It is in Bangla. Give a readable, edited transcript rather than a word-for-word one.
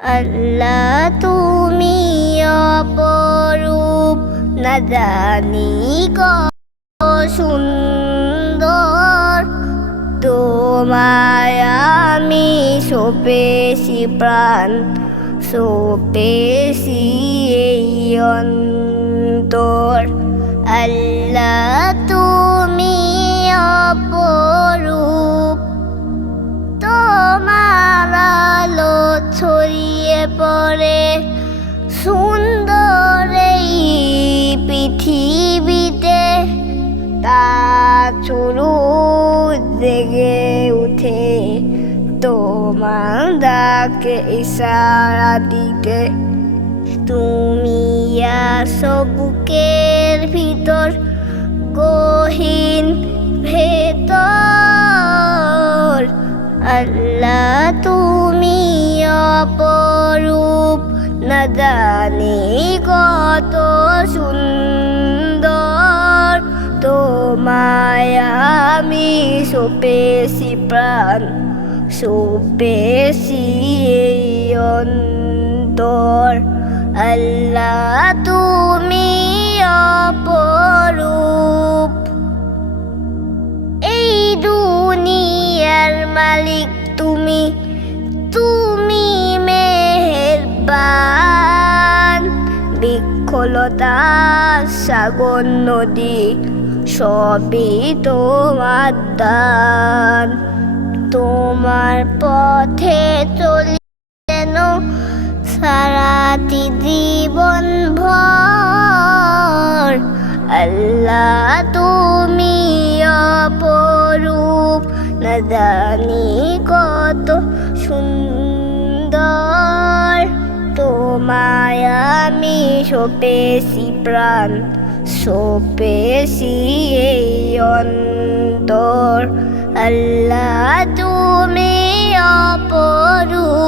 আল্লাহ তুমি অপরূপ, না জানি কত সুন্দর। তোমায় আমি সপেছি প্রাণ, সপেছি এই অন্তর। আল্লাহ তুমি অপরূপ, তোমার আলো ছড়িয়ে পড়ে সুন্দর এই পৃথিবীতে। তাছুরু জেগে উঠে তোমার ডাকে ইশারা দিতে। তুমি আসো বুকের ভিতর, গহীন ভেতর। আল্লাহ তুমি অপরূপ, না জানি কত সুন্দর। তোমায় আমি সপেছি প্রাণ, সপেছি এই অন্তর। আল্লাহ তুমি অপরূপ। এই দুনিয়ার মালিক তুমি, তুমি মেহেরবান। বৃক্ষলতা সাগর নদী সবই তোমার দান। তোমার পথে চলি যেন সারাটি জীবন ভর। আল্লাহ তুমি অপরূপ, না জানি কত সুন্দর। তোমায় আমি সপেছি প্রাণ, সপেছি এই অন্তর। আল্লাহ তুমি অপরূপ।